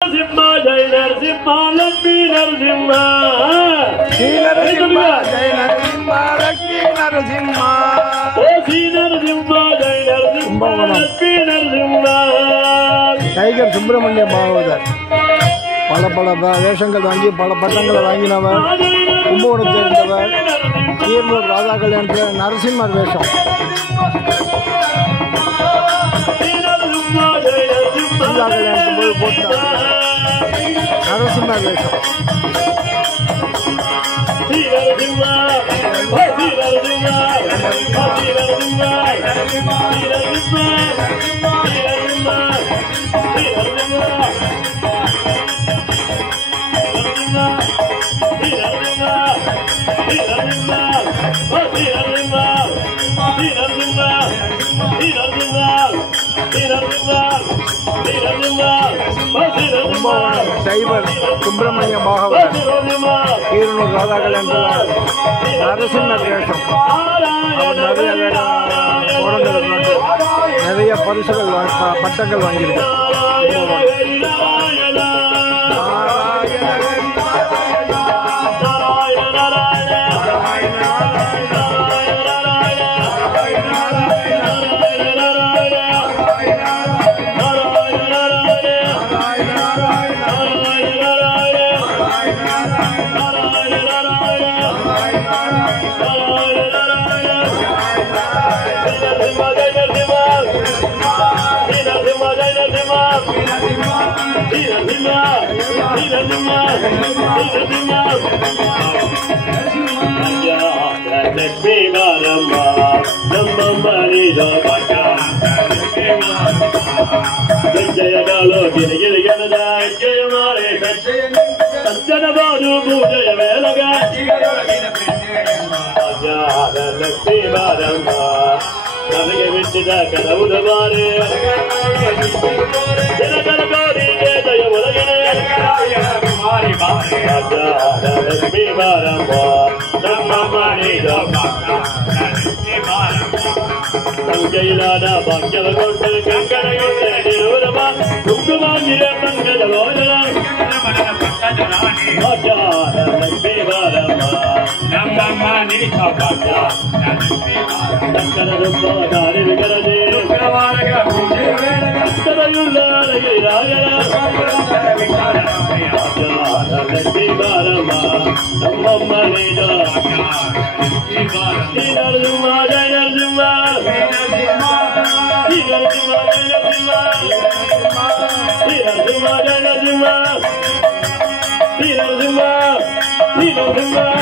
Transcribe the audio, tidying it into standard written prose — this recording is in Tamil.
Narasimha, Jai Narasimha, Lakshmi Narasimha. Shri Narasimha, Jai Narasimha, Lakshmi Narasimha. Shri Narasimha, Jai Narasimha, Lakshmi Narasimha. Tiger Subramania Bhagavathar பல வேஷங்கள் வாங்கி பல பட்டங்களை வாங்கினவர், கும்பகோணத்தை சேர்ந்தவர். கீரனூர் ராதா கல்யாணத்தில் நரசிம்மர் வேஷம். ராதா கல்யாணத்தும் போது போட்டார் நரசிம்மர் வேஷம். டைகர் சுப்பிரமணிய பாகவதர் கீரனூர் ராதா கல்யாணத்தில் நரசிம்மர் வேஷம். அவர் நிறைய பரிசுகள் பட்டங்கள் வாங்கியிருக்கார். Sanjayilada Bhagyava Kotte Kankana Kotte Nirurama Dukkumangire Mangala Bhojana Bhajana Lakshmi Varama Namma Nitha Bhajana Lakshmi Varama Sankara Ruppa Dhari Vikarade Dukkamaraga Puje Velaga Sarayulla Ragirayana Bhajana Lakshmi Varama Namma Nitha Shri Narasimha Jai Narasimha Shri Narasimha Jai Narasimha Shri Narasimha Jai Narasimha Shri Narasimha Shri Narasimha